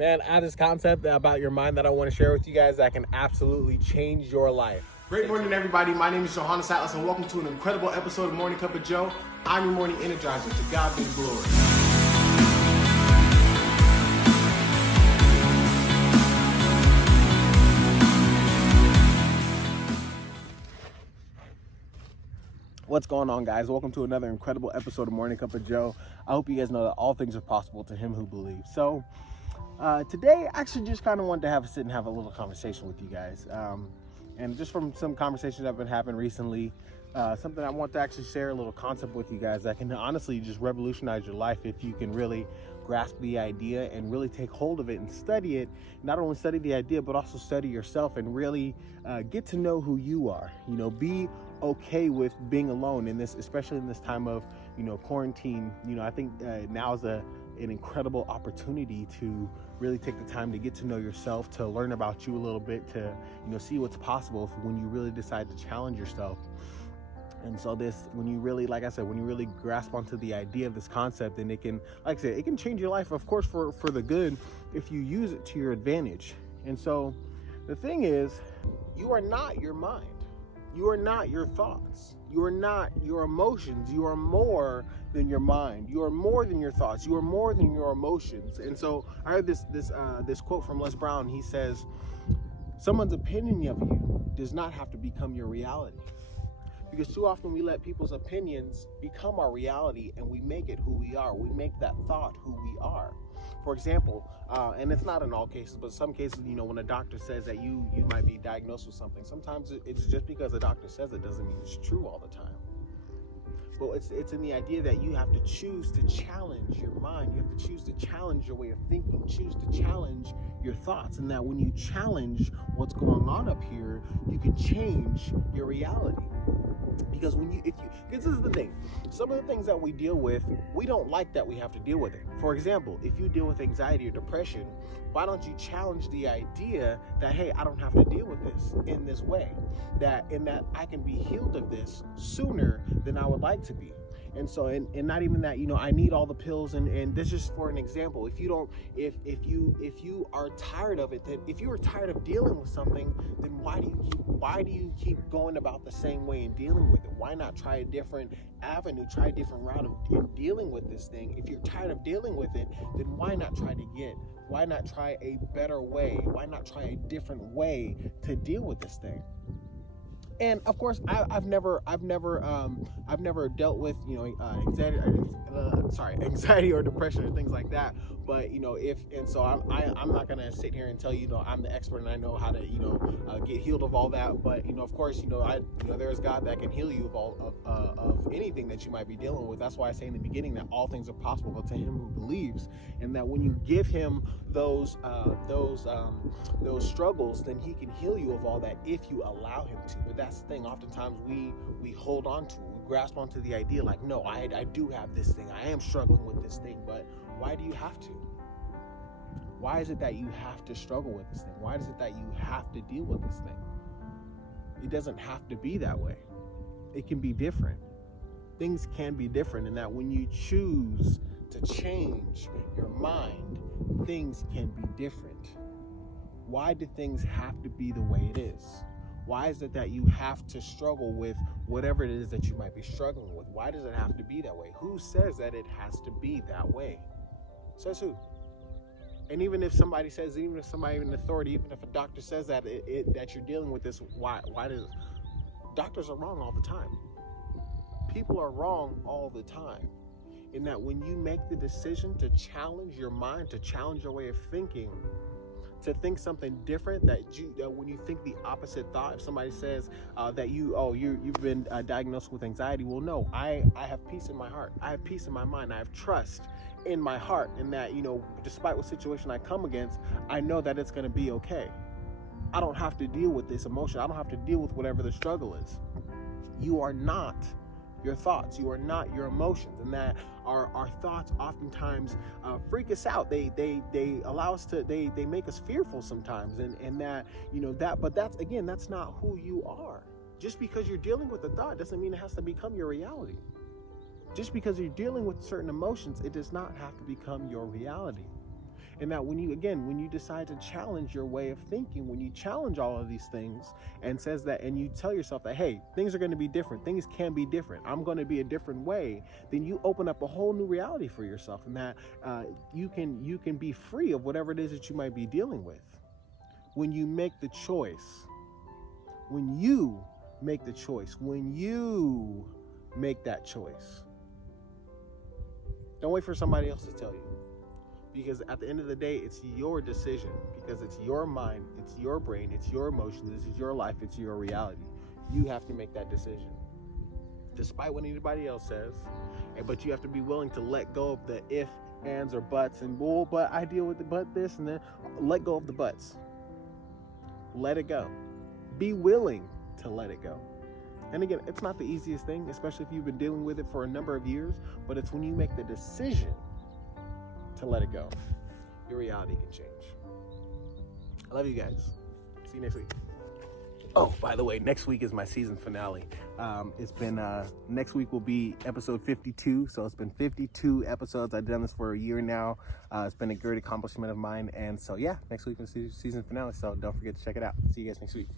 Man, I have this concept about your mind that I want to share with you guys that can absolutely change your life. Great morning, everybody. My name is Johannes Atlas, and welcome to an incredible episode of Morning Cup of Joe. I'm your morning energizer. To God be the glory. What's going on, guys? Welcome to another incredible episode of Morning Cup of Joe. I hope you guys know that all things are possible to him who believes. So today, I actually just kind of wanted to sit and have a little conversation with you guys. And just from some conversations I've been having recently, something I want to actually share a little concept with you guys that can honestly just revolutionize your life if you can really grasp the idea and really take hold of it and study it. Not only study the idea, but also study yourself and really get to know who you are. You know, be okay with being alone in this, especially in this time of, quarantine. I think now is an incredible opportunity to really take the time to get to know yourself, to learn about you a little bit, to see what's possible when you really decide to challenge yourself. And so when you really, like I said, when you really grasp onto the idea of this concept, and it can, like I said, it can change your life, of course, for the good if you use it to your advantage. And so the thing is, you are not your mind. You are not your thoughts. You are not your emotions. You are more than your mind. You are more than your thoughts. You are more than your emotions. And so I heard this quote from Les Brown. He says, "Someone's opinion of you does not have to become your reality." Because too often we let people's opinions become our reality, and we make it who we are. We make that thought who we are. For example, and it's not in all cases, but some cases, when a doctor says that you might be diagnosed with something, sometimes it's just because a doctor says it doesn't mean it's true all the time. But it's in the idea that you have to choose to challenge your mind. You have to choose to challenge your way of thinking, choose to challenge your thoughts, and that when you challenge what's going on up here, you can change your reality. Because this is the thing, some of the things that we deal with, we don't like that we have to deal with it. For example, if you deal with anxiety or depression, why don't you challenge the idea that, hey, I don't have to deal with this in this way, that I can be healed of this sooner than I would like to be. And so, and not even that, I need all the pills, and this is for an example. If you are tired of it, then if you are tired of dealing with something, then why do you keep going about the same way and dealing with it? Why not try a different avenue, try a different route in dealing with this thing? If you're tired of dealing with it, then why not try a better way? Why not try a different way to deal with this thing? And of course, I've never dealt with anxiety or depression or things like that. But I'm not gonna sit here and tell you, I'm the expert and I know how to get healed of all that. But of course, there's God that can heal you of anything that you might be dealing with. That's why I say in the beginning that all things are possible to him who believes, and that when you give him those struggles, then he can heal you of all that if you allow him to. But that's the thing. Oftentimes we hold on to, we grasp onto the idea like, no, I do have this thing. I am struggling with this thing. But why do you have to? Why is it that you have to struggle with this thing? Why is it that you have to deal with this thing? It doesn't have to be that way. It can be different. Things can be different, and that when you choose to change your mind, things can be different. Why do things have to be the way it is? Why is it that you have to struggle with whatever it is that you might be struggling with? Why does it have to be that way? Who says that it has to be that way? Says who? And even if somebody in authority, even if a doctor says that that you're dealing with this, why does doctors are wrong all the time? People are wrong all the time. In that when you make the decision to challenge your mind, to challenge your way of thinking, to think something different, that when you think the opposite thought, if somebody says that you've been diagnosed with anxiety, well, no, I have peace in my heart. I have peace in my mind. I have trust in my heart, and that, despite what situation I come against, I know that it's going to be okay. I don't have to deal with this emotion. I don't have to deal with whatever the struggle is. You are not your thoughts. You are not your emotions, and that our thoughts oftentimes freak us out. They allow us to, they make us fearful sometimes, and that, but that's not who you are. Just because you're dealing with a thought doesn't mean it has to become your reality. Just because you're dealing with certain emotions, it does not have to become your reality. And that when you decide to challenge your way of thinking, when you challenge all of these things and says that, and you tell yourself that, hey, things are going to be different, things can be different, I'm going to be a different way, then you open up a whole new reality for yourself, and that you can be free of whatever it is that you might be dealing with. When you make the choice, when you make that choice, don't wait for somebody else to tell you. Because at the end of the day, it's your decision, because it's your mind, it's your brain, it's your emotions, this is your life, it's your reality. You have to make that decision, despite what anybody else says. But you have to be willing to let go of the if, ands, or buts, and well, but I deal with the but this, and then let go of the buts. Let it go. Be willing to let it go. And again, it's not the easiest thing, especially if you've been dealing with it for a number of years, but it's when you make the decision to let it go, your reality can change. I love you guys. See you next week. Oh, by the way, next week is my season finale. It's been, next week will be episode 52. So it's been 52 episodes. I've done this for a year now. It's been a great accomplishment of mine. And so, yeah, next week is the season finale. So don't forget to check it out. See you guys next week.